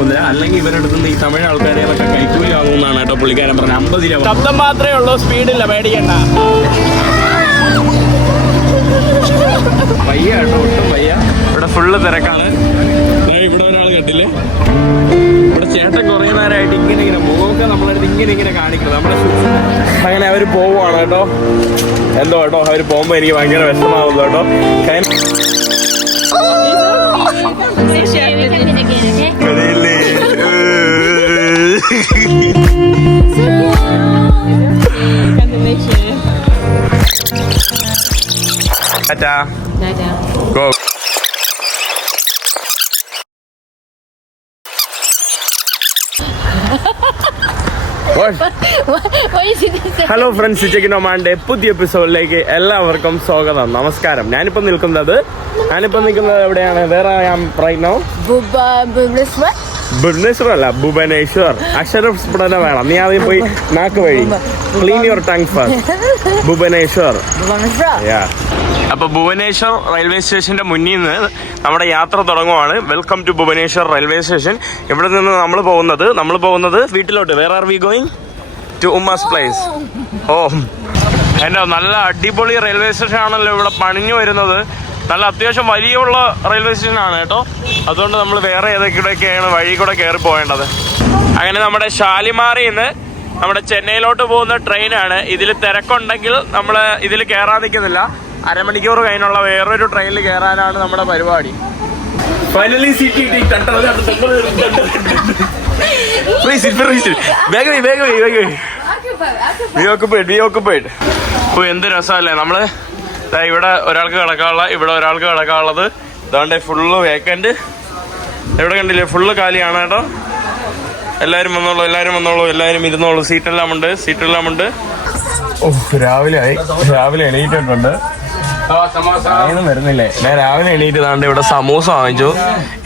മുതല അല്ലെങ്കിൽ ഇവരെടുത്ത് ഈ തമിഴ് ആൾക്കാരെ ഒക്കെ കൈക്കൂലി വാങ്ങുമെന്നാണ് കേട്ടോ പുള്ളിക്കാരൻ പറഞ്ഞത്. അമ്പത് രൂപ ശബ്ദം മാത്രമേ ഉള്ളൂ സ്പീഡില്ല പേടിക്കണ്ട. വയ്യ കേട്ടോ ഒട്ടും വയ്യ. ഇവിടെ ഫുള്ള് തിരക്കാണ്. ഇവിടെ ഒരാൾ കണ്ടില്ലേ? ഇവിടെ ചേട്ടൻ കുറേ നേരമായിട്ട് ഇങ്ങനെ ഇങ്ങനെ മുഖമൊക്കെ നമ്മളടുത്ത് ഇങ്ങനെ ഇങ്ങനെ കാണിക്കുന്നത് നമ്മുടെ അങ്ങനെ അവർ പോവുകയാണ് കേട്ടോ. എന്തോ കേട്ടോ? അവർ പോകുമ്പോൾ എനിക്ക് ഭയങ്കര വിഷമാവുന്നു കേട്ടോ. കാര്യം ടാറ്റാ ഗോ ഹലോ ഫ്രണ്ട്സ് ചിക്കനോമാന്റെ പുതിയ എപ്പിസോഡിലേക്ക് എല്ലാവർക്കും സ്വാഗതം. നമസ്കാരം. ഞാനിപ്പോ നിൽക്കുന്നത് ഞാനിപ്പോ നിൽക്കുന്നത് എവിടെയാണ്? വേറെ റൈറ്റ് നോ ഭുവനേശ്വർ അല്ല ഭുവനേശ്വർ. അക്ഷരസ്ഫുടന വേണം. നീ ആദ്യം പോയി നാക്ക് വഴി. Clean your tongue first Bhubaneswar. അപ്പൊ ഭുവനേശ്വർ റെയിൽവേ സ്റ്റേഷന്റെ മുന്നിൽ നിന്ന് നമ്മുടെ യാത്ര തുടങ്ങുവാണ്. Welcome to Bhubaneswar railway station. ഇവിടെ നിന്ന് നമ്മൾ പോകുന്നത് നമ്മൾ പോകുന്നത് വീട്ടിലോട്ട്. Where are we going to ഉമ്മാസ് place ഓ എന്നോ നല്ല അടിപൊളി റെയിൽവേ സ്റ്റേഷൻ ആണല്ലോ ഇവിടെ പണിഞ്ഞു വരുന്നത്. നല്ല അത്യാവശ്യം വലിയുള്ള റെയിൽവേ സ്റ്റേഷൻ ആണ് കേട്ടോ. അതുകൊണ്ട് നമ്മൾ വേറെ ഏതൊക്കെയാണ് വഴി കൂടെ കയറി പോകേണ്ടത്. അങ്ങനെ നമ്മുടെ ശാലിമാറിൽ നിന്ന് നമ്മുടെ ചെന്നൈയിലോട്ട് പോകുന്ന ട്രെയിനാണ്. ഇതിൽ തിരക്കുണ്ടെങ്കിൽ നമ്മൾ ഇതിൽ കയറാൻ നിൽക്കുന്നില്ല. അരമണിക്കൂർ കഴിഞ്ഞുള്ള വേറൊരു ട്രെയിനിൽ കയറാനാണ് നമ്മുടെ പരിപാടി. ഫൈനലി സീറ്റ് വേഗം വേഗം വേഗം വി ഓക്കുപൈഡ് വി ഓക്കുപൈഡ് ഓ എന്ത് രസമല്ലേ നമ്മൾ? ഇവിടെ ഒരാൾക്ക് കിടക്കാനുള്ള ഇവിടെ ഒരാൾക്ക് കിടക്കാനുള്ളത്. ഇതാണ്ട് ഫുള്ള് വേക്കന്റ് എവിടെ കണ്ടില്ലേ ഫുള്ള് കാലിയാണ് കേട്ടോ. എല്ലാവരും വന്നോളൂ എല്ലാവരും വന്നോളൂ എല്ലാവരും ഇരുന്നോളൂ. സീറ്റെല്ലാം ഉണ്ട് സീറ്റെല്ലാം ഉണ്ട്. രാവിലെ ആയി. രാവിലെ എണീറ്റിട്ടുണ്ട്. വരുന്നില്ലേ? രാവിലെ എണീറ്റ് താണ്ട് ഇവിടെ സമൂസ വാങ്ങിച്ചു.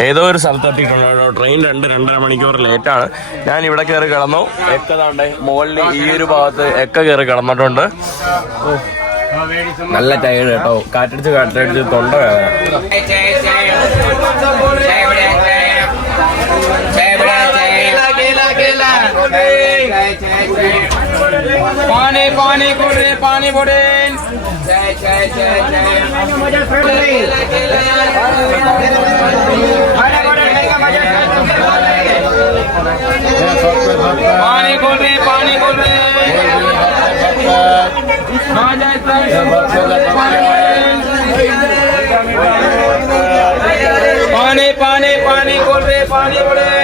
ഏതോ ഒരു സ്ഥലത്ത് എത്തിയിട്ടുണ്ടോ ട്രെയിൻ രണ്ട് രണ്ടര മണിക്കൂർ ലേറ്റാണ് ഞാൻ ഇവിടെ കയറി കിടന്നു. എക്ക താണ്ടെ മുകളിൽ ഈ ഒരു ഭാഗത്ത് എക്ക കയറി കിടന്നിട്ടുണ്ട്. നല്ല ടയർഡ് കേട്ടോ കാറ്റടിച്ച് കാറ്റടിച്ച് തൊണ്ട വേദന पानी पानी बोले पानी बोले जय जय जय जय पानी बोल रहे पानी बोल रहे हाँ जय पानी पानी पानी बोल पानी बोले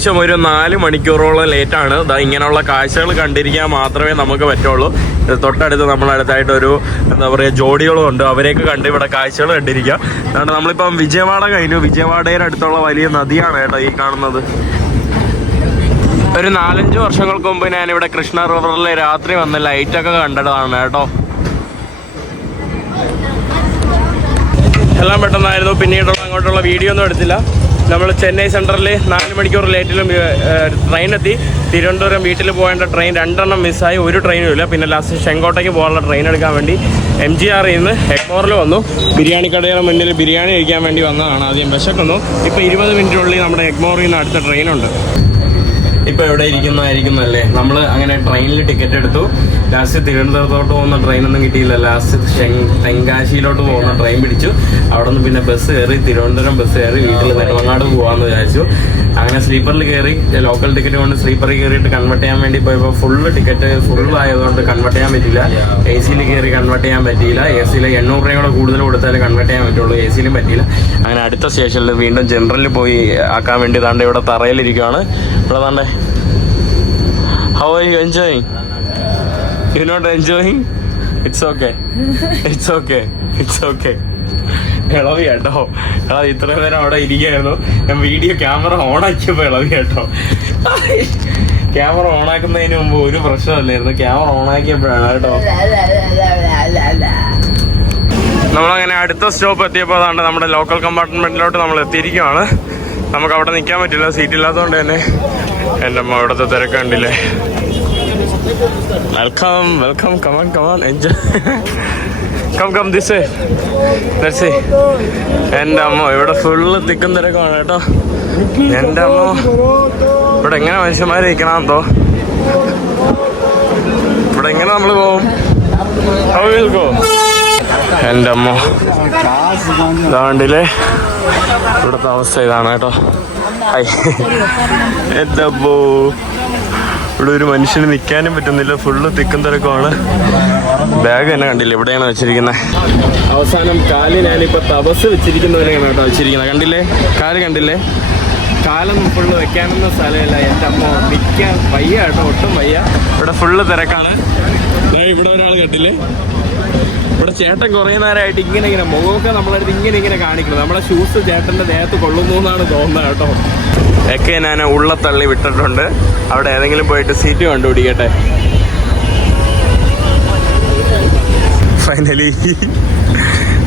ഏകദേശം ഒരു നാല് മണിക്കൂറോളം ലേറ്റാണ്. ദാ ഇങ്ങനെയുള്ള കാഴ്ചകൾ കണ്ടിരിക്കാൻ മാത്രമേ നമുക്ക് പറ്റുള്ളൂ. ഇത് തൊട്ടടുത്ത് നമ്മളടുത്തായിട്ട് ഒരു എന്താ പറയുക ജോഡികളും ഉണ്ട് അവരെയൊക്കെ കണ്ട് ഇവിടെ കാഴ്ചകൾ കണ്ടിരിക്കാം. അതുകൊണ്ട് നമ്മളിപ്പം വിജയവാഡ കഴിഞ്ഞു. വിജയവാഡയുടെ അടുത്തുള്ള വലിയ നദിയാണ് കേട്ടോ ഈ കാണുന്നത്. ഒരു നാലഞ്ച് വർഷങ്ങൾക്ക് മുമ്പ് ഞാനിവിടെ കൃഷ്ണ റിവറിലെ രാത്രി വന്ന് ലൈറ്റൊക്കെ കണ്ടതാണ് കേട്ടോ. എല്ലാം പെട്ടെന്നായിരുന്നു. പിന്നീടുള്ള അങ്ങോട്ടുള്ള വീഡിയോ ഒന്നും എടുത്തില്ല. നമ്മൾ ചെന്നൈ സെൻട്രലിൽ നാല് മണിക്കൂർ ലേറ്റിലും ട്രെയിൻ എത്തി തിരുവനന്തപുരം വീട്ടിൽ പോകേണ്ട ട്രെയിൻ രണ്ടെണ്ണം മിസ്സായി. ഒരു ട്രെയിനും ഇല്ല. പിന്നെ ലാസ്റ്റ് ചെങ്കോട്ടയ്ക്ക് പോകാനുള്ള ട്രെയിൻ എടുക്കാൻ വേണ്ടി എം ജി ആറിൽ നിന്ന് എക്മോറിൽ വന്നു. ബിരിയാണി കടയുടെ മുന്നിൽ ബിരിയാണി കഴിക്കാൻ വേണ്ടി വന്നതാണ് ആദ്യം വിശക്കുന്നു. ഇപ്പോൾ ഇരുപത് മിനിറ്റിനുള്ളിൽ നമ്മുടെ എക്മോറിൽ നിന്ന് അടുത്ത ട്രെയിനുണ്ട്. ഇപ്പൊ എവിടെ ഇരിക്കുന്നതായിരിക്കുന്നല്ലേ നമ്മൾ അങ്ങനെ ട്രെയിനിൽ ടിക്കറ്റ് എടുത്തു. ലാസ്റ്റ് തിരുവനന്തപുരത്തോട്ട് പോകുന്ന ട്രെയിനൊന്നും കിട്ടിയില്ല. ലാസ്റ്റ് തെങ്കാശിയിലോട്ട് പോകുന്ന ട്രെയിൻ പിടിച്ചു. അവിടെ നിന്ന് പിന്നെ ബസ് കയറി തിരുവനന്തപുരം ബസ് കയറി വീട്ടിൽ നെടുമങ്ങാട് പോകാമെന്ന് വിചാരിച്ചു. അങ്ങനെ സ്ലീപ്പറിൽ കയറി ലോക്കൽ ടിക്കറ്റ് കൊണ്ട് സ്ലീപ്പറിൽ കയറിയിട്ട് കൺവേർട്ട് ചെയ്യാൻ വേണ്ടി പോയപ്പോൾ ഫുൾ ടിക്കറ്റ് ഫുൾ ആയതുകൊണ്ട് കൺവേർട്ട് ചെയ്യാൻ പറ്റില്ല എ സിയിൽ കയറി കൺവേർട്ട് ചെയ്യാൻ പറ്റിയില്ല. എ സിയിൽ എണ്ണൂറ് രൂപ കൂടെ കൂടുതൽ കൊടുത്താലേ കൺവേർട്ട് ചെയ്യാൻ പറ്റുള്ളൂ. എ സിയിലും പറ്റിയില്ല. അങ്ങനെ അടുത്ത സ്റ്റേഷനിൽ വീണ്ടും ജനറലിൽ പോയി ആക്കാൻ വേണ്ടി താണ്ട് ഇവിടെ തറയിലിരിക്കുകയാണ് ഇവിടെ താണ്ടേ. How are you enjoying you not enjoying it's okay it's okay it's okay ഇളവി കേട്ടോ. അത് ഇത്രയും നേരം അവിടെ ഇരിക്കുകയായിരുന്നു ഞാൻ വീഡിയോ ക്യാമറ ഓൺ ആക്കിയപ്പോൾ ഇളവി കേട്ടോ. ക്യാമറ ഓൺ ആക്കുന്നതിന് മുമ്പ് ഒരു പ്രശ്നമല്ലായിരുന്നു. ക്യാമറ ഓൺ ആക്കിയപ്പോഴാണ് കേട്ടോ. നമ്മളങ്ങനെ അടുത്ത സ്റ്റോപ്പ് എത്തിയപ്പോൾ അതാണ്ട് നമ്മുടെ ലോക്കൽ കമ്പാർട്ട്മെന്റിലോട്ട് നമ്മൾ എത്തിയിരിക്കുകയാണ് നമുക്ക് അവിടെ നിൽക്കാൻ പറ്റില്ല. സീറ്റ് ഇല്ലാത്തതുകൊണ്ട് തന്നെ എന്റെ അമ്മ അവിടുത്തെ തിരക്ക് കണ്ടില്ലേ. Welcome welcome come on come on enjoy come come this let's എന്റെ അമ്മ ഇവിടെ ഫുള്ള് തിക്കും തിരക്കുമാണ് കേട്ടോ. എന്റെ അമ്മ ഇവിടെ എങ്ങനെ മനുഷ്യന്മാർ ഇരിക്കണമെന്തോ ഇവിടെ എങ്ങനെ നമ്മൾ പോവും? എന്റെ അമ്മ ഇതാണ്ടില്ലേ? ഇവിടുത്തെ അവസ്ഥ ഇതാണ് കേട്ടോ. ഐ എന്താ പോ ഇവിടെ ഒരു മനുഷ്യന് നിൽക്കാനും പറ്റുന്നില്ല. ഫുള്ള് തിക്കും തിരക്കുമാണ്. ബാഗ് തന്നെ കണ്ടില്ല? ഇവിടെയാണ് വെച്ചിരിക്കുന്നത് അവസാനം കാൽ ഞാനിപ്പോ തപസ് വെച്ചിരിക്കുന്നവരെയാണ് കേട്ടോ വെച്ചിരിക്കുന്നത് കണ്ടില്ലേ? കാൽ കണ്ടില്ലേ? കാലൊന്നും ഫുള്ള് വെക്കാനൊന്നും സ്ഥലമില്ല. എന്റെ അമ്മ നിൽക്കാൻ വയ്യ കേട്ടോ. ഒട്ടും വയ്യ. ഇവിടെ ഫുള്ള് തിരക്കാണ്. ഇവിടെ ഒരാൾ കേട്ടില്ലേ ഇവിടെ ചേട്ടൻ കുറേ നേരമായിട്ട് ഇങ്ങനെ ഇങ്ങനെ മുഖമൊക്കെ നമ്മളടുത്ത് ഇങ്ങനെ ഇങ്ങനെ കാണിക്കുന്നത് നമ്മളെ ഷൂസ് ചേട്ടന്റെ ദേഹത്ത് കൊള്ളുന്നു എന്നാണ് തോന്നുന്നത് കേട്ടോ. ഒക്കെ ഞാൻ ഉള്ളത്തള്ളി വിട്ടിട്ടുണ്ട്. അവിടെ ഏതെങ്കിലും പോയിട്ട് സീറ്റ് കണ്ടുപിടിക്കട്ടെ. ഫൈനലി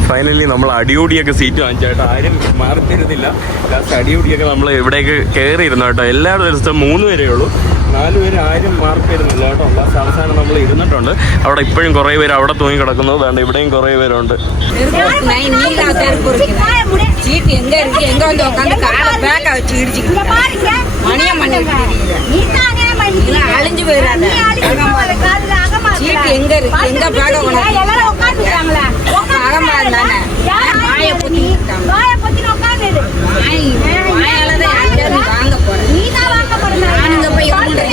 ഫൈനലി നമ്മൾ അടിയോടിയൊക്കെ സീറ്റ് വാങ്ങിച്ചേട്ടോ ആരും മാറി തരുന്നില്ല ലാസ്റ്റ് അടിയോടിയൊക്കെ നമ്മൾ ഇവിടേക്ക് കയറിയിരുന്നു കേട്ടോ. എല്ലാ ദിവസവും മൂന്ന് പേരേ ഉള്ളൂ. നാല് പേര് ആരും മാർക്ക് തരുന്നില്ല കേട്ടോ ലാസ്റ്റ് അവസാനം നമ്മൾ ഇരുന്നിട്ടുണ്ട് അവിടെ ഇപ്പോഴും കുറേ പേര് അവിടെ തൂങ്ങി കിടക്കുന്നു വേണ്ട ഇവിടെയും കുറേ പേരുണ്ട് நான் நீங்க தெருக்கு இருக்கேன் சீட்டு எங்க இருக்கு எங்க வந்து உட்காந்து காலை பேக்க வச்சு இடிச்சுக்கிட்டு மணிய மணி அழிஞ்சு போயிடாத சீட்டு எங்க இருக்கு எங்க பேக்க கொண்டு அகம்பாடு தானே வாய பொத்தி வாயாலதான் யாருக்காவது வாங்க போறேன் நானுங்க போய் எவ்வளோ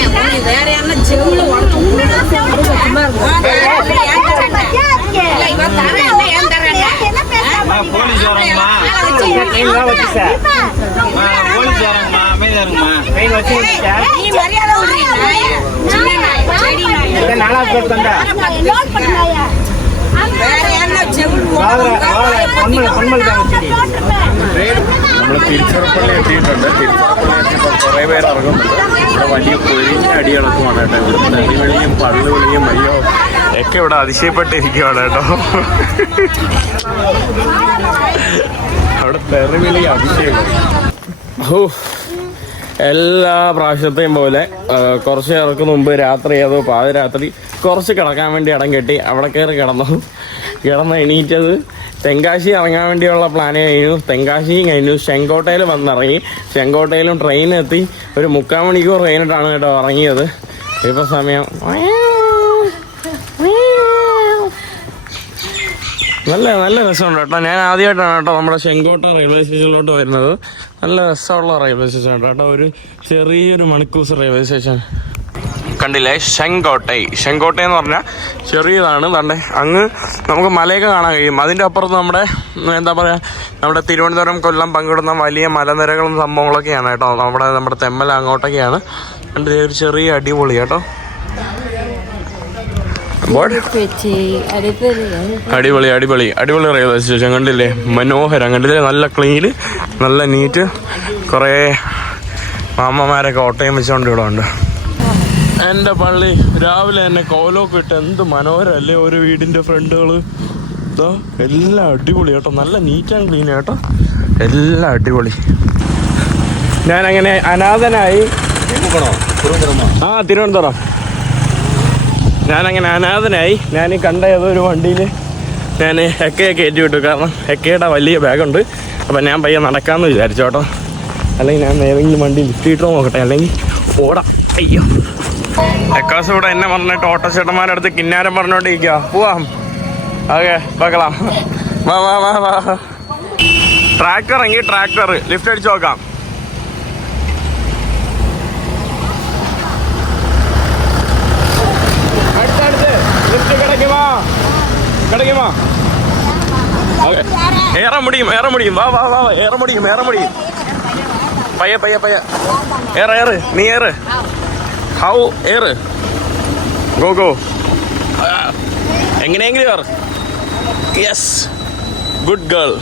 நாலாவது നമ്മൾ തിരുച്ചിറപ്പള്ളി എത്തിയിട്ടുണ്ട്. തിരുച്ചിറപ്പള്ളി എത്തിയപ്പോൾ കുറേ പേര് ഇറങ്ങുന്നുണ്ട്. ഇവിടെ വലിയ പൊരിഞ്ഞ അടി കിടക്കുവാണ് കേട്ടോ. ഇവിടുത്തെ അടിവെളിയും പള്ളുവിളിയും അയ്യോ ഒക്കെ ഇവിടെ അതിശയപ്പെട്ടിരിക്കുവാണ് കേട്ടോ. അവിടെ തെറിവിളി അതിശയം ഓ എല്ലാ പ്രാവശ്യത്തെയും പോലെ കുറച്ച് നേർക്ക് മുമ്പ് രാത്രി അതോ പാതിരാത്രി കുറച്ച് കിടക്കാൻ വേണ്ടി ഇടം കെട്ടി അവിടെ കയറി കിടന്നു. കിടന്ന് എണീറ്റത് തെങ്കാശി ഇറങ്ങാൻ വേണ്ടിയുള്ള പ്ലാൻ കഴിഞ്ഞു. തെങ്കാശിയും കഴിഞ്ഞു. ചെങ്കോട്ടയിൽ വന്നിറങ്ങി. ചെങ്കോട്ടയിലും ട്രെയിൻ എത്തി. ഒരു മുക്കാൽ മണിക്കൂർ കഴിഞ്ഞിട്ടാണ് കേട്ടോ ഇറങ്ങിയത്. ഇപ്പം സമയം. നല്ല നല്ല രസമുണ്ട് കേട്ടോ. ഞാൻ ആദ്യമായിട്ടാണ് കേട്ടോ നമ്മുടെ ചെങ്കോട്ട റെയിൽവേ സ്റ്റേഷനിലോട്ട് വരുന്നത്. നല്ല രസമുള്ള റെയിൽവേ സ്റ്റേഷൻ കേട്ടോ. ഒരു ചെറിയൊരു മണിക്കൂസ് റെയിൽവേ സ്റ്റേഷൻ കണ്ടില്ലേ? ശെങ്കോട്ടൈ. ചെങ്കോട്ടൈ എന്ന് പറഞ്ഞാൽ ചെറിയതാണ്. തണ്ടേ അങ്ങ് നമുക്ക് മലയൊക്കെ കാണാൻ കഴിയും. അതിന്റെ അപ്പുറത്ത് നമ്മുടെ എന്താ പറയുക നമ്മുടെ തിരുവനന്തപുരം കൊല്ലം പങ്കിടുന്ന വലിയ മലനിരകളും സംഭവങ്ങളൊക്കെയാണ് കേട്ടോ. നമ്മുടെ നമ്മുടെ തെമ്മല അങ്ങോട്ടൊക്കെയാണ്. കണ്ടില്ലേ ഒരു ചെറിയ അടിപൊളി കേട്ടോ. അടിപൊളി. അടിപൊളി അടിപൊളി. റെയിൽവേ കണ്ടില്ലേ മനോഹരം. കണ്ടില്ലേ നല്ല ക്ലീൻ നല്ല നീറ്റ്. കുറേ മാമ്മമാരൊക്കെ ഓട്ടയും വെച്ചുകൊണ്ട് ഇവിടെ ഉണ്ട്. എന്റെ പള്ളി രാവിലെ എന്നെ കോലമൊക്കെ ഇട്ട് എന്ത് മനോഹരമല്ലേ ഒരു വീടിന്റെ ഫ്രണ്ടുകൾ ഇതോ എല്ലാം അടിപൊളി കേട്ടോ. നല്ല നീറ്റ് ആൻഡ് ക്ലീൻ കേട്ടോ എല്ലാം അടിപൊളി. ഞാൻ ഞാനങ്ങനെ അനാഥനായി ആ തിരുവനന്തപുരം. അങ്ങനെ അനാഥനായി. ഞാൻ കണ്ട ഏതോ ഒരു വണ്ടിയിൽ ഞാൻ എക്കയെ കയറ്റി വിട്ടു. കാരണം എക്കയുടെ വലിയ ബാഗുണ്ട്. അപ്പം ഞാൻ പയ്യെ നടക്കാമെന്ന് വിചാരിച്ചു കേട്ടോ. അല്ലെങ്കിൽ ഞാൻ ഏതെങ്കിലും വണ്ടി ലിഫ്റ്റ് ഇട്ടോ നോക്കട്ടെ. അല്ലെങ്കിൽ ഓടാം. അയ്യോ. എക്കാസ് ഇവിടെ എന്നെ പറഞ്ഞിട്ട് ഓട്ടോ ചേട്ടന്മാരുടെ അടുത്ത് കിന്നാരം പറഞ്ഞോണ്ടിരിക്കുക പോവാം. ഓക്കെ വെക്കളാം വാ വാ വാ വാ. ട്രാക്ടർ ഇറങ്ങി ട്രാക്ടർ. ലിഫ്റ്റ് അടിച്ചു നോക്കാം. ഏറെ മുടിയും. വാ വാ വാ, ഏറെ മുടിയും ഏറെ മുടിയും. പയ്യ പയ്യ പയ്യ. ഏറെ ഏറ്. നീ ഏറ്. ഹൗ എയർ ഗോ ഗോ എങ്ങനെയെങ്കിലും ഏറ്. Yes good girl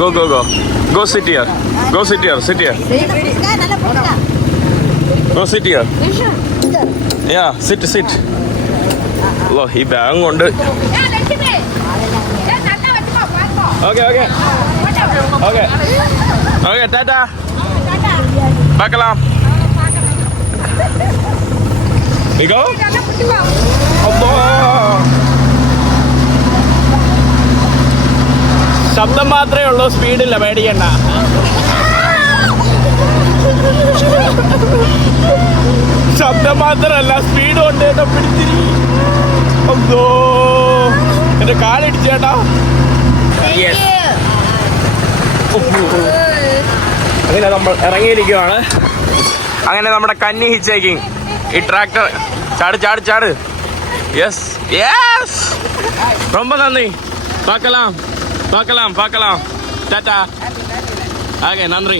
go go go go sit here. Go sit here. Sit here go sit here yeah sit sit അല്ലോ ഈ ബാഗും കൊണ്ട്. Okay okay okay okay tata பார்க்கலாம் നിക്കോ അമ്മോ. ശബ്ദം മാത്രമേ ഉള്ളൂ സ്പീഡില്ല പേടിക്കണ്ട ശബ്ദം മാത്രമല്ല സ്പീഡ് കൊണ്ട് എന്നെ പിടിച്ചിരി അമ്മോ. എന്റെ കാലിടിച്ചേട്ടാ Yes. അങ്ങനെ നമ്മൾ ഇറങ്ങിയിരിക്കുവാണ് അങ്ങനെ നമ്മുടെ കന്നി ഹിച്ചേക്കിങ് ഈ ട്രാക്ടർ ചാട് ചാട് ചാട് യെസ് യെസ് ரொம்ப നന്ദി பார்க்கலாம் பார்க்கலாம் பார்க்கலாம் ടാറ്റാ ഓക്കെ നന്ദി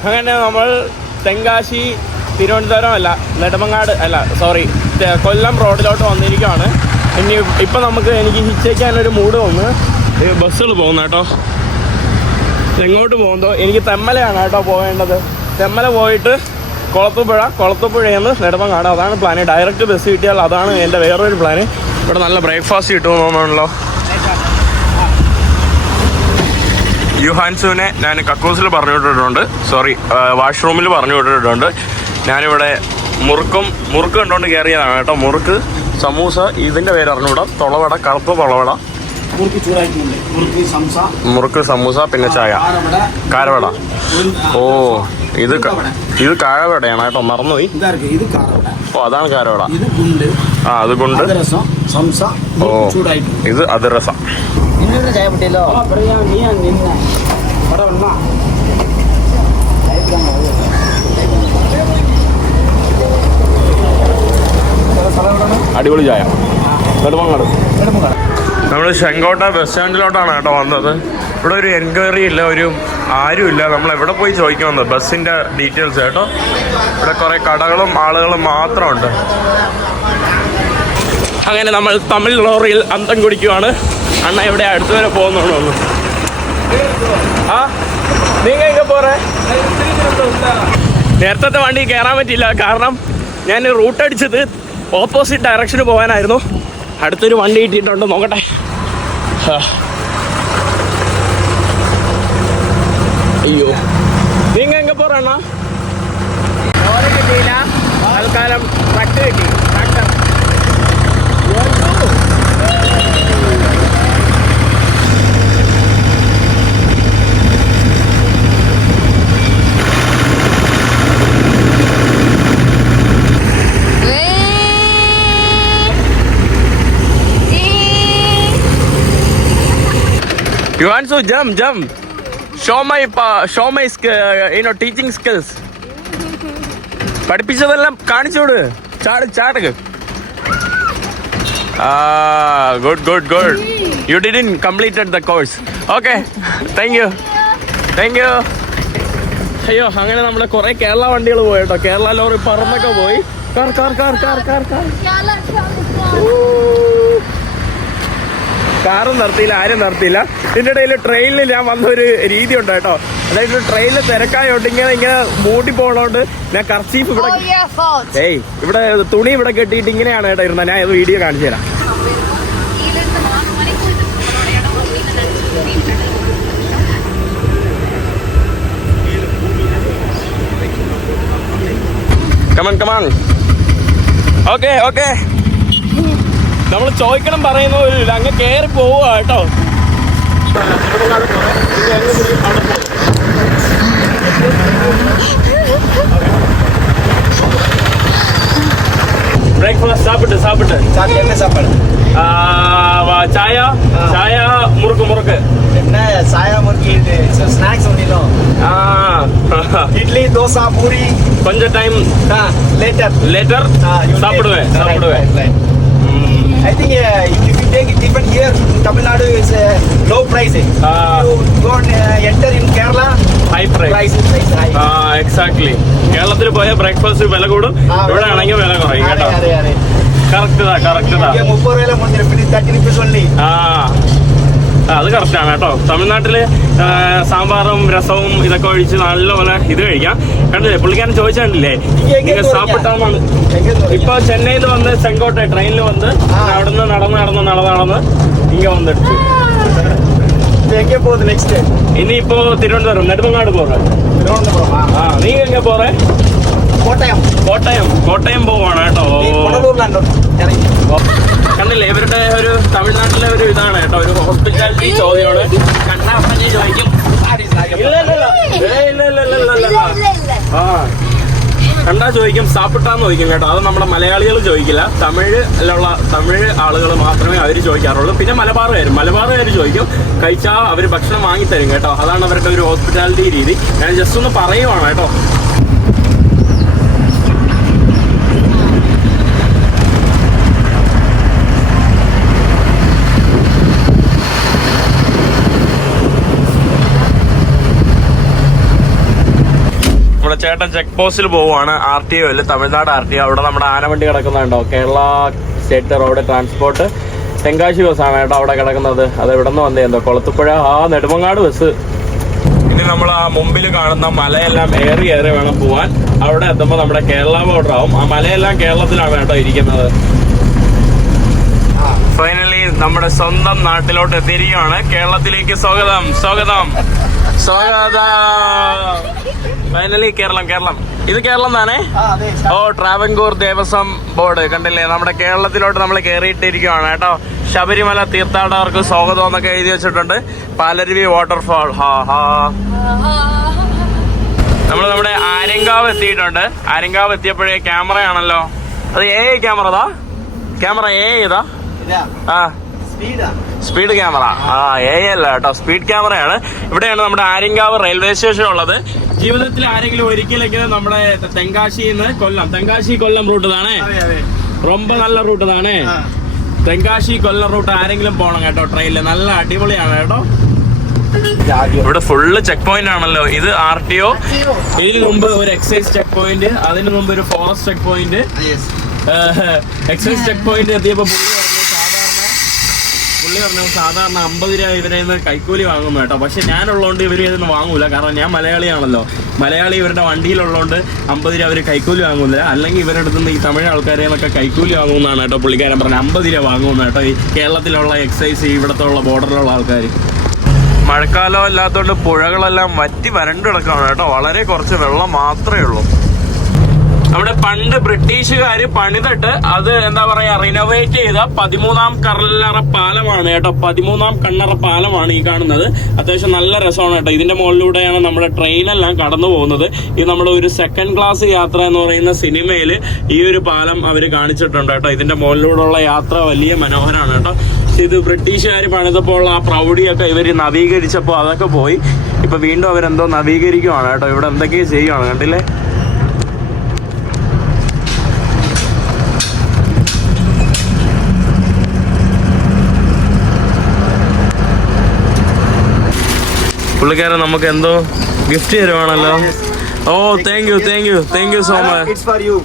അങ്ങനെ നമ്മൾ തെങ്കാശി തിരുവനന്തപുരം അല്ല നെടുമങ്ങാട് അല്ല സോറി കൊല്ലം റോഡിലോട്ട് വന്നിരിക്കുകയാണ് ഇനി ഇപ്പം നമുക്ക് എനിക്ക് ഹിച്ചേക്കാനൊരു മൂഡ് വന്ന് ബസ്സുകൾ പോകുന്ന കേട്ടോ എങ്ങോട്ട് പോകുന്നതോ? എനിക്ക് തെമ്മലയാണ് കേട്ടോ പോകേണ്ടത് തെമ്മല പോയിട്ട് കുളത്തുപുഴ കുളത്തുപുഴയിൽ നിന്ന് നെടുമങ്ങാട് അതാണ് പ്ലാൻ ഡയറക്റ്റ് ബസ് കിട്ടിയാൽ അതാണ് എന്റെ വേറൊരു പ്ലാന് ഇവിടെ നല്ല ബ്രേക്ക്ഫാസ്റ്റ് കിട്ടുമെന്നാണല്ലോ യുഹാൻസുവിനെ ഞാൻ കക്കൂസിൽ പറഞ്ഞു വിട്ടിട്ടുണ്ട് സോറി വാഷ്റൂമിൽ പറഞ്ഞു വിട്ടിട്ടുണ്ട് ഞാനിവിടെ മുറുക്കും മുറുക്ക് കണ്ടുകൊണ്ട് കയറിയതാണ് കേട്ടോ. മുറുക്ക് സമൂസ ഇതിന്റെ പേര് അറിഞ്ഞുവിടാം തൊളവട കറുപ്പ് തൊളവട മുറുക്ക് സമൂസ. പിന്നെ ചായ. കാരവട. ഓ ഇത് ഇത് കാരവടയാണ് കേട്ടോ മറന്നുപോയി. ഇത് കാരവട. ഓ അതാണ് കാരവട. ഇത് ആ അത് ഗുണ്ട്. ഓ ഇത് അതിരസ. ഇന്നത്തെ ചായ അടിപൊളി ചായ. നെടുമങ്ങാട് നെടുമങ്ങാട് നമ്മൾ ചെങ്കോട്ട ബസ് സ്റ്റാൻഡിലോട്ടാണ് കേട്ടോ വന്നത്. ഇവിടെ ഒരു എൻക്വയറി ഇല്ല ഒരു ആരുമില്ല നമ്മൾ എവിടെ പോയി ചോദിക്കാൻ വന്നത് ബസ്സിന്റെ ഡീറ്റെയിൽസ് കേട്ടോ. ഇവിടെ കുറേ കടകളും ആളുകളും മാത്രമുണ്ട്. അങ്ങനെ നമ്മൾ തമിഴ് ലോറിയിൽ അന്തം കുടിക്കുവാണ്. അണ്ണ ഇവിടെ അടുത്ത് വരെ പോകുന്നുണ്ടോ ആ നിങ്ങൾ എങ്ക പോറേ നേരത്തെ വണ്ടി കയറാൻ പറ്റിയില്ല. കാരണം ഞാൻ റൂട്ട് അടിച്ചത് ഓപ്പോസിറ്റ് ഡയറക്ഷന് പോകാനായിരുന്നു. അടുത്തൊരു വണ്ടി കിട്ടിയിട്ടുണ്ട് നോക്കട്ടെ. അയ്യോ. നീങ്ങ എങ്ക പോറണ്ണ ലോറി കിട്ടിയില്ല കിട്ടി. Tractor to jump, jump. Show my, show my, uh, you know, teaching skills. പഠിപ്പിച്ചതെല്ലാം കാണിച്ചോട്. ചാട് ചാട്. ആ good good good you didn't completed the course okay thank you thank you അയ്യോ അങ്ങനെ നമ്മുടെ കുറെ കേരള വണ്ടികൾ പോയി കേട്ടോ കേരള ലോറി പറന്നൊക്കെ പോയി. Car car car car car car. കാറും നിർത്തിയില്ല ആരും നിർത്തിയില്ല. ഇതിന്റെ ഇടയിൽ ട്രെയിനിൽ ഞാൻ വന്ന ഒരു രീതി ഉണ്ട് കേട്ടോ. അതായത് ട്രെയിനിൽ തിരക്കായോണ്ട് ഇങ്ങനെ ഇങ്ങനെ മൂടി പോകണോണ്ട് ഞാൻ കർച്ചീഫ് ഇവിടെ ഏയ് ഇവിടെ തുണി ഇവിടെ കെട്ടിയിട്ട് ഇങ്ങനെയാണ് കേട്ടോ ഇരുന്നത് ഞാൻ വീഡിയോ കാണിച്ചു തരാം. കമൺ കമൺ ഓക്കെ ഓക്കെ നമ്മൾ ചോദിക്കണം പറയുന്ന ഒരു ഇല്ല അങ്ങ് കയറി പോവുക കേട്ടോ பிரேக்ஃபாஸ்ட் சாப்பிட்டு சாப்பிட்டு சாப்பிட்டு என்ன சாப்பாடு ஆ, வா- சாயா சாயா முறுக்கு முறுக்கு என்ன சாயா முறுக்கி ஸ்நாக்ஸ் ஒன்றிலும் ஆ, இட்லி தோசை பூரி கொஞ்சம் டைம் லேட்டர் லேட்டர் சாப்பிடுவேன் சாப்பிடுவேன் ம். I think uh, if you take even here Tamil Nadu is uh, low price. Uh, you go and uh, enter in Kerala, high price price is price high. ആ exactly കേരളത്തിൽ പോയ breakfast വില കൂടും ആ, ഇവിടെ ആണെങ്കിൽ വില കുറയും അതെ, കേട്ടോ അതെ, അതെ. കറക്റ്റ് താ കറക്റ്റ് താ ഇங்க മുപ്പത് രൂപ മുന്നിൽ പിന്നെ തേർട്ടി റുപ്പീസ് only. ആ ആ, അത് കറക്റ്റാണ് കേട്ടോ. തമിഴ്നാട്ടിൽ സാമ്പാറും രസവും ഇതൊക്കെ ഒഴിച്ച് നല്ലപോലെ ഇത് കഴിക്കാം. കണ്ടില്ലേ പുള്ളിക്കാരൻ ചോദിച്ചിട്ടില്ലേ സാപ്പിട്ടാണ് ഇപ്പൊ ചെന്നൈയിൽ വന്ന് ചെങ്കോട്ടെ ട്രെയിനിൽ വന്ന്. അവിടുന്ന് നടന്ന് നടന്ന് നടന്ന് നടന്ന് ഇങ്ങ വന്നെടുത്തു ഇനിയിപ്പോ തിരുവനന്തപുരം നെടുമങ്ങാട് പോറ തിരുവനന്തപുരം ആ? നീ എങ്ങനെ പോറേ കോട്ടയം. കോട്ടയം കോട്ടയം പോവാണ് കേട്ടോ. ഈ കൊടലൂരിലാണ് ഇറങ്ങി. കണ്ടില്ലേ ഇവരുടെ ഒരു തമിഴ്നാട്ടിലെ ഒരു ഇതാണ് കേട്ടോ ഒരു ഹോസ്പിറ്റാലിറ്റി ചോദ്യമാണ്. കണ്ടാ ചോദിക്കും. ആ. കണ്ടാ ചോദിക്കും സാപ്പിട്ടാന്ന് ചോദിക്കും കേട്ടോ. അത് നമ്മുടെ മലയാളികൾ ചോദിക്കില്ല. തമിഴിലുള്ള തമിഴ് ആളുകൾ മാത്രമേ അവർ ചോദിക്കാറുള്ളൂ. പിന്നെ മലബാറുകാർ മലബാറുകാർ ചോദിക്കും കഴിച്ചാൽ അവർ ഭക്ഷണം വാങ്ങിത്തരും കേട്ടോ. അതാണ് അവരുടെ ഒരു ഹോസ്പിറ്റാലിറ്റി രീതി. ഞാൻ ജസ്റ്റ് ഒന്ന് പറയുവാണ് കേട്ടോ. ചേട്ടൻ ചെക്ക് പോസ്റ്റിൽ പോവുകയാണ്. ആർ ടി ഒയിൽ തമിഴ്നാട് ആർ ടി ഒ. അവിടെ നമ്മുടെ ആനവണ്ടി കിടക്കുന്നുണ്ടോ? Kerala state road transport. Tenkasi ബസ്സാണ് കേട്ടോ അവിടെ കിടക്കുന്നത്. അത് എവിടെ നിന്ന് വന്നേ എന്തോ. കൊളത്തുപ്പുഴ ആ നെടുമങ്ങാട് ബസ്. ഇനി നമ്മൾ ആ മുമ്പിൽ കാണുന്ന മലയെല്ലാം ഏറി ഏറെ വേണം പോവാൻ. അവിടെ എത്തുമ്പോൾ നമ്മുടെ കേരള ബോർഡർ ആവും. ആ മലയെല്ലാം കേരളത്തിലാണ് കേട്ടോ ഇരിക്കുന്നത്. ഫൈനലി നമ്മുടെ സ്വന്തം നാട്ടിലോട്ട് എത്തിയിരിക്കുകയാണ്. കേരളത്തിലേക്ക് സ്വാഗതം. സ്വാഗതം. സ്വാഗതം. ഫൈനലി കേരളം കേരളം. ഇത് കേരളം താനേ? ഓ ട്രാവൻകൂർ ദേവസ്വം ബോർഡ് കണ്ടില്ലേ? നമ്മുടെ കേരളത്തിലോട്ട് നമ്മൾ കയറിയിട്ടിരിക്കുകയാണ് കേട്ടോ. ശബരിമല തീർത്ഥാടകർക്ക് സ്വാഗതം എന്നൊക്കെ എഴുതി വെച്ചിട്ടുണ്ട്. പാലരുവി വാട്ടർഫാൾ ഹാ ഹാ. നമ്മൾ നമ്മുടെ ആര്യങ്കാവ് എത്തിയിട്ടുണ്ട്. ആര്യങ്കാവ് എത്തിയപ്പോഴേ ക്യാമറയാണല്ലോ. അത് ഏ ക്യാമറ ക്യാമറ ഏ ഇതാ. ആ. സ്പീഡാ സ്പീഡ് ക്യാമറ ആ എ അല്ല കേട്ടോ സ്പീഡ് ക്യാമറയാണ് ഇവിടെയാണ് നമ്മുടെ ആര്യങ്കാവ് റെയിൽവേ സ്റ്റേഷൻ ഉള്ളത് ജീവിതത്തിൽ ആരെങ്കിലും ഒരിക്കലെങ്കിലും നമ്മുടെ തെങ്കാശിയിൽ നിന്ന് കൊല്ലം തെങ്കാശി കൊല്ലം റൂട്ട് താണേ അതെ അതെ ரொம்ப നല്ല റൂട്ട് താണേ ആ. തെങ്കാശി കൊല്ലം റൂട്ട് ആരെങ്കിലും പോകണം കേട്ടോ ട്രെയിനിൽ നല്ല അടിപൊളിയാണ് കേട്ടോ ഇവിടെ ഫുള്ള് ചെക്ക് പോയിന്റ് ആണല്ലോ ഇത് ആർ ടി ഒ ഇതിന് മുമ്പ് ഒരു എക്സൈസ് ചെക്ക് പോയിന്റ് അതിന് മുമ്പ് ഒരു forest check point yes excise check point എത്തിയപ്പോ പുള്ളി പറഞ്ഞു സാധാരണ പുള്ളി പറഞ്ഞു സാധാരണ അമ്പത് രൂപ ഇവരെ നിന്ന് കൈക്കൂലി വാങ്ങും കേട്ടോ. പക്ഷെ ഞാനുള്ളതുകൊണ്ട് ഇവർ ഇതിന് വാങ്ങൂല. കാരണം ഞാൻ മലയാളിയാണല്ലോ. മലയാളി ഇവരുടെ വണ്ടിയിലുള്ളതുകൊണ്ട് അമ്പത് രൂപ അവർ കൈക്കൂലി വാങ്ങൂല. അല്ലെങ്കിൽ ഇവരുടെ അടുത്ത് നിന്ന് ഈ തമിഴ് ആൾക്കാരെ നിന്നൊക്കെ കൈക്കൂലി വാങ്ങുമെന്നാണ് കേട്ടോ പുള്ളിക്കാരൻ പറഞ്ഞത്. അമ്പത് രൂപ വാങ്ങുമെന്ന് കേട്ടോ ഈ കേരളത്തിലുള്ള എക്സൈസ് ഇവിടത്തെ ഉള്ള ബോർഡറിലുള്ള ആൾക്കാർ മഴക്കാലം അല്ലാത്തതുകൊണ്ട് പുഴകളെല്ലാം വറ്റി വരണ്ടു കിടക്കുകയാണ് കേട്ടോ. വളരെ കുറച്ച് വെള്ളം മാത്രമേ ഉള്ളൂ. നമ്മുടെ പണ്ട് ബ്രിട്ടീഷുകാര് പണിതിട്ട് അത് എന്താ പറയാ റിനോവേറ്റ് ചെയ്ത പതിമൂന്നാം കള്ളറ പാലമാണ് കേട്ടോ. പതിമൂന്നാം കണ്ണറ പാലമാണ് ഈ കാണുന്നത്. അത്യാവശ്യം നല്ല രസമാണ് കേട്ടോ. ഇതിന്റെ മുകളിലൂടെയാണ് നമ്മുടെ ട്രെയിനെല്ലാം കടന്നു പോകുന്നത്. ഈ നമ്മുടെ ഒരു സെക്കൻഡ് ക്ലാസ് യാത്ര എന്ന് പറയുന്ന സിനിമയിൽ ഈ ഒരു പാലം അവർ കാണിച്ചിട്ടുണ്ട് കേട്ടോ. ഇതിന്റെ മുകളിലൂടെയുള്ള യാത്ര വലിയ മനോഹരമാണ് കേട്ടോ. ഇത് ബ്രിട്ടീഷുകാർ പണിതപ്പോൾ ആ പ്രൗഢിയൊക്കെ ഇവർ നവീകരിച്ചപ്പോൾ അതൊക്കെ പോയി. ഇപ്പൊ വീണ്ടും അവരെന്തോ നവീകരിക്കുവാണ് കേട്ടോ. ഇവിടെ എന്തൊക്കെയോ ചെയ്യുവാണ്. കണ്ടില്ലേ? പുള്ളിക്കാരൻ നമുക്ക് എന്തോ gift തരുവാണല്ലോ oh thank you thank you thank you so much it's for you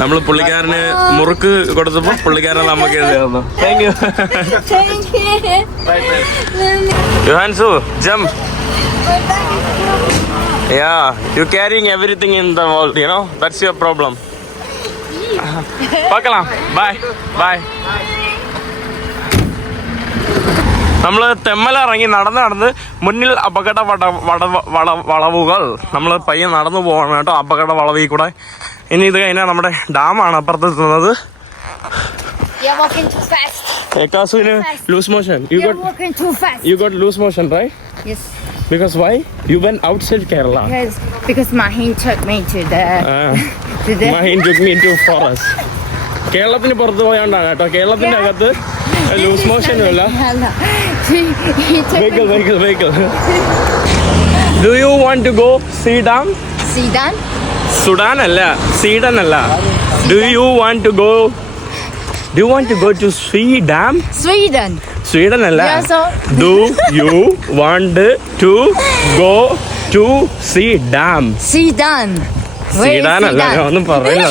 നമ്മൾ പുള്ളിക്കാരന് മുറുക്ക് കൊടുത്തപ്പോ പുള്ളിക്കാരൻ നമുക്ക് എഴുതി തന്നു താങ്ക് യു യുഹാൻസു ജം yeah you carrying everything in the world you know that's your problem பார்க்கலாம் ബായ് ബായ് നമ്മൾ തെമ്മല ഇറങ്ങി നടന്ന് നടന്ന് മുന്നിൽ അപകട വട വട വള വളവുകൾ. നമ്മൾ പയ്യെ നടന്നു പോകണം കേട്ടോ അപകട വളവിൽ കൂടെ. ഇനി ഇത് കഴിഞ്ഞാൽ നമ്മുടെ ഡാമാണ് അപ്പുറത്തെത്തുന്നത്. ഏക്കാസുവിന് loose motion you got you got loose motion right Yes. Because why you when outside Kerala Because because Mahin took me to the to the mine took me to forest. കേരളത്തിന് പുറത്ത് പോയാണ്ടാണ് കേട്ടോ. കേരളത്തിന്റെ അകത്ത് ലൂസ് മോഷൻ അല്ല vehicle vehicle vehicle do you want to go see dam sedan Sudan അല്ല സീഡൻ അല്ല. Do you want to go do you want to go to സ്വീഡാം Sweden. Sweden അല്ല. Do you want to go to see dam ഞാൻ ഒന്നും പറയില്ല.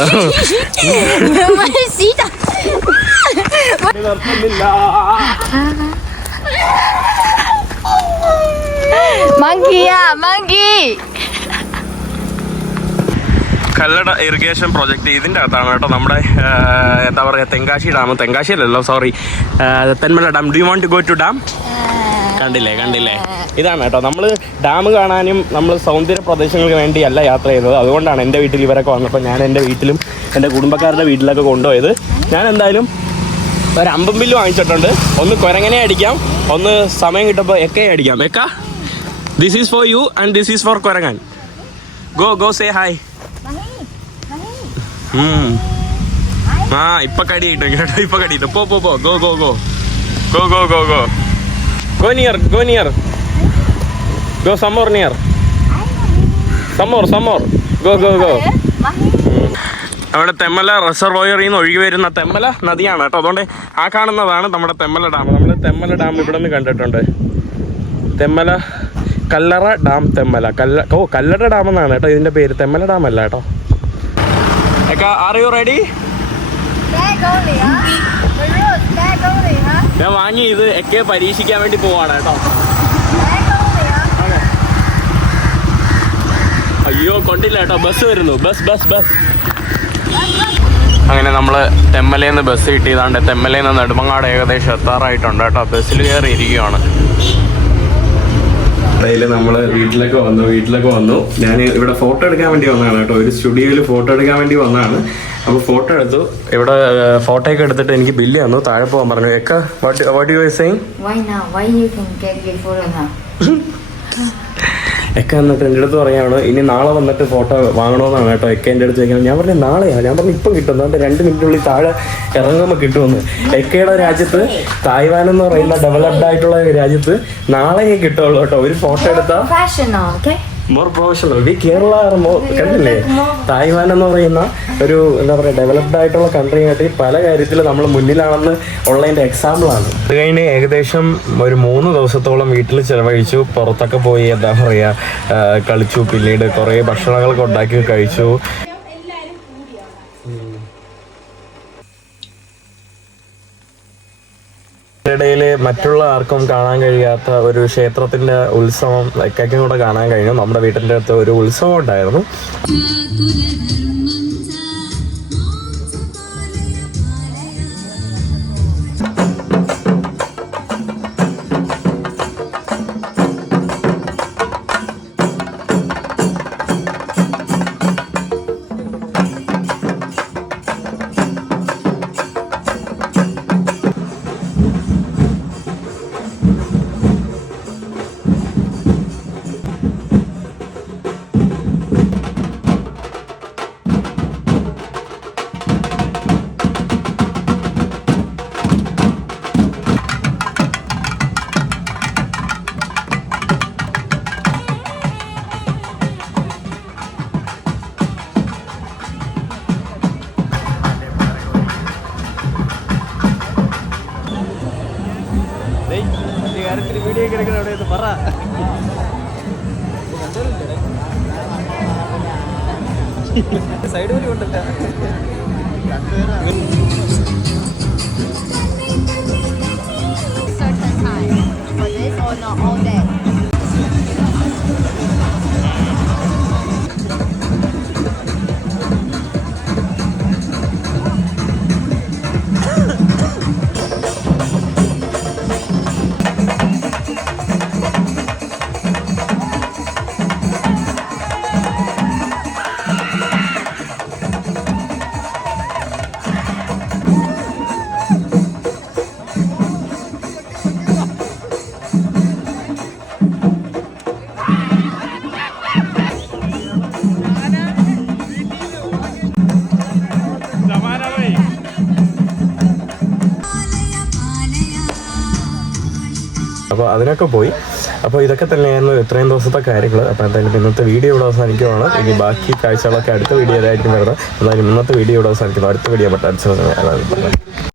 Kallada irrigation project ഇതിന്റെ അകത്താണ് കേട്ടോ നമ്മുടെ എന്താ പറയുക തെങ്കാശി ഡാം. തെങ്കാശി അല്ലല്ലോ sorry Thenmala dam. Do you want to go to dam കണ്ടില്ലേ കണ്ടില്ലേ? ഇതാണ് കേട്ടോ. നമ്മൾ ഡാം കാണാനും നമ്മൾ സൗന്ദര്യ പ്രദേശങ്ങൾക്ക് വേണ്ടിയല്ല യാത്ര ചെയ്തത്. അതുകൊണ്ടാണ് എന്റെ വീട്ടിൽ ഇവരൊക്കെ വന്നപ്പോൾ ഞാൻ എന്റെ വീട്ടിലും എന്റെ കുടുംബക്കാരുടെ വീട്ടിലൊക്കെ കൊണ്ടുപോയത്. ഞാൻ എന്തായാലും ഒരു അമ്പം ബില്ല് വാങ്ങിച്ചിട്ടുണ്ട്. ഒന്ന് കുരങ്ങനെ അടിക്കാം. ഒന്ന് സമയം കിട്ടുമ്പോൾ എക്കെ അടിക്കാം. എക്ക this is for you and this is for കുരങ്ങാൻ. Go go say hi ആ ഇപ്പൊ കടി കിട്ടും. കേട്ടോ ഇപ്പൊ കടി കിട്ടും പോ പോ. Go go go go go go go go near go near go some more near some more some more Go, go, go. അവിടെ തെമ്മല റിസർവോയറിൽ നിന്ന് ഒഴുകി വരുന്ന തെമ്മല നദിയാണ് കേട്ടോ. അതുകൊണ്ട് ആ കാണുന്നതാണ് നമ്മുടെ തെമ്മല ഡാം. നമ്മൾ തെമ്മല ഡാം ഇവിടെ നിന്ന് കണ്ടിട്ടുണ്ട്. തെമ്മല കല്ലറ ഡാം തെമ്മല. കല്ല ഓ കല്ലറ ഡാം എന്നാണ് കേട്ടോ ഇതിന്റെ പേര്. തെമ്മല ഡാം അല്ല കേട്ടോ. ആർ യു റെഡി ഞാൻ വാങ്ങി ഇത് ഒക്കെ പരീക്ഷിക്കാൻ വേണ്ടി പോവാണ് കേട്ടോ. അയ്യോ കൊണ്ടില്ല കേട്ടോ. ബസ് വരുന്നു. Bus bus bus. അങ്ങനെ നമ്മൾ തെമ്മലേന്ന് ബസ് കിട്ടിയതാണ്ട് തെമ്മലേന്ന് നെടുമങ്ങാട് ഏകദേശം എത്താറായിട്ടുണ്ട് കേട്ടോ. ബസ്സിൽ കയറി ഇരിക്കുകയാണ് അതിൽ നമ്മൾ വീട്ടിലൊക്കെ വന്നു വീട്ടിലൊക്കെ വന്നു. ഞാൻ ഇവിടെ ഫോട്ടോ എടുക്കാൻ വേണ്ടി വന്നതാണ് കേട്ടോ. ഒരു സ്റ്റുഡിയോയിൽ ഫോട്ടോ എടുക്കാൻ വേണ്ടി വന്നതാണ്. അപ്പോൾ ഫോട്ടോ എടുത്തു. ഇവിടെ ഫോട്ടോ ഒക്കെ എടുത്തിട്ട് എനിക്ക് ബില്ല് തന്നു. താഴെ പോകാൻ പറഞ്ഞു. എക്ക വാട്ട് വാട്ട് യു സെയിങ്? എക്ക എന്നിട്ട് എന്റെ അടുത്ത് പറയാണ് ഇനി നാളെ വന്നിട്ട് ഫോട്ടോ വാങ്ങണമെന്നാണ് കേട്ടോ. എക്ക എന്റെ അടുത്ത് ചോദിക്കുന്നത്. ഞാൻ പറഞ്ഞു നാളെയാണ് ഞാൻ പറഞ്ഞു ഇപ്പം കിട്ടും. അതുകൊണ്ട് രണ്ട് മിനിറ്റിനുള്ളിൽ താഴെ ഇറങ്ങുമ്പോൾ കിട്ടുമെന്ന്. എക്കയുടെ രാജ്യത്ത് തായ്വാൻ എന്ന് പറയുന്ന ഡെവലപ്ഡ് ആയിട്ടുള്ള രാജ്യത്ത് നാളെ കിട്ടുള്ളൂ കേട്ടോ. ഒരു ഫോട്ടോ എടുത്താൽ? More professional we Kerala are more കണ്ടില്ലേ? തായ്വാൻ എന്ന് പറയുന്ന ഒരു എന്താ പറയുക ഡെവലപ്ഡ് ആയിട്ടുള്ള കൺട്രി ആയിട്ട് പല കാര്യത്തിൽ നമ്മൾ മുന്നിലാണെന്ന് ഉള്ളതിന്റെ എക്സാമ്പിളാണ് അത് കഴിഞ്ഞ് ഏകദേശം ഒരു മൂന്ന് ദിവസത്തോളം വീട്ടിൽ ചിലവഴിച്ചു. പുറത്തൊക്കെ പോയി എന്താ പറയുക കളിച്ചു പിന്നീട് കുറേ ഭക്ഷണങ്ങളൊക്കെ ഉണ്ടാക്കി കഴിച്ചു. ഇടയിൽ മറ്റുള്ള ആർക്കും കാണാൻ കഴിയാത്ത ഒരു ക്ഷേത്രത്തിന്റെ ഉത്സവം ഒക്കെയും കൂടെ കാണാൻ കഴിഞ്ഞു. നമ്മുടെ വീട്ടിന്റെ അടുത്ത് ഒരു ഉത്സവം ഉണ്ടായിരുന്നു. അതിനൊക്കെ പോയി. അപ്പോൾ ഇതൊക്കെ തന്നെയായിരുന്നു ഇത്രയും ദിവസത്തെ കാര്യങ്ങൾ അപ്പോൾ എന്തായാലും ഇന്നത്തെ വീഡിയോ ഇവിടെ അവസാനിക്കുവാണ്. ഇനി ബാക്കി കാഴ്ചകളൊക്കെ അടുത്ത വീഡിയോ ഏതായിരിക്കും വരുന്നത്. എന്തായാലും ഇന്നത്തെ വീഡിയോ ഇവിടെ അവസാനിക്കുന്നു. അടുത്ത വീഡിയോ പറ്റാൻ